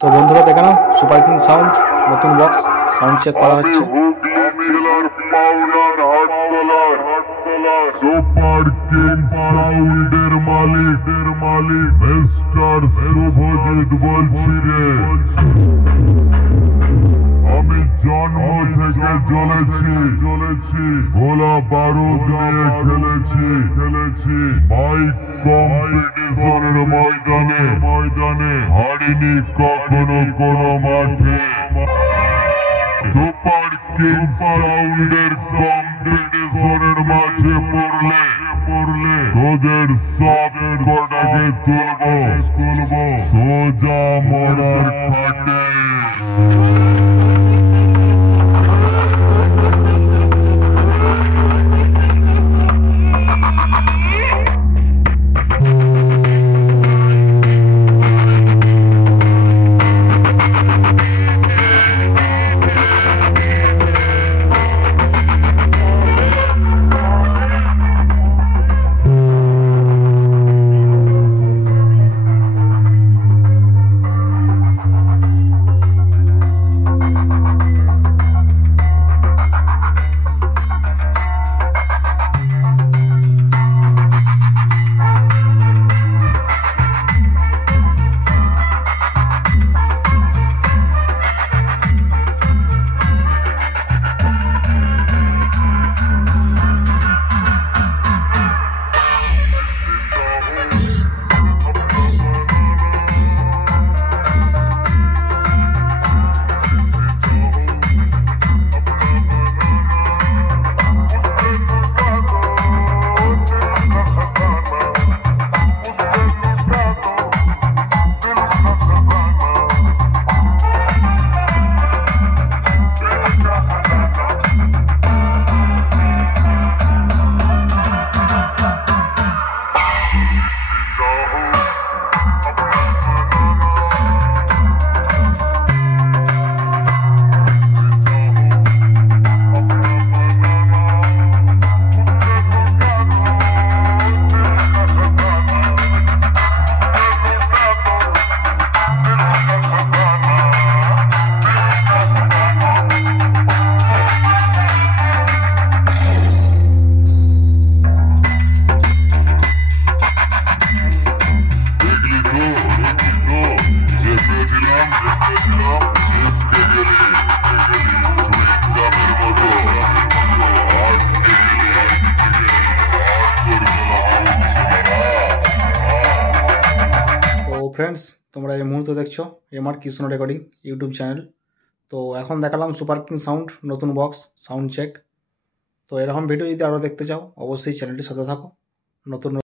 তো বন্ধুরা দেখে নাও সুপার কিং সাউন্ড নতুন বক্স সাউন্ড চেক করা হচ্ছে। সুপার কিং সাউন্ডের মালিক মিস্টার শুভজিৎ বলছি রে। আমি জন্ম থেকে চলেছি ভোলা বারুদ নিয়ে খেলেছি মাইক কম্পিটিশনের ময়দানে হারিনি কখনো কোনো মাঠে। সুপার কিং সাউন্ডের কম্পিটিশনের মাঝে পড়লে তোদের সব কটাকে তুলবো সোজা মরার খাটে। ফ্রেন্ডস তোমরা এই মুহূর্তে দেখছো MR Krishna recording YouTube channel. তো এখন দেখালাম সুপার কিং সাউন্ড নতুন বক্স সাউন্ড চেক। তো এরকম ভিডিও যদি আরও দেখতে চাও অবশ্যই চ্যানেলটির সাথে থাকো। নতুন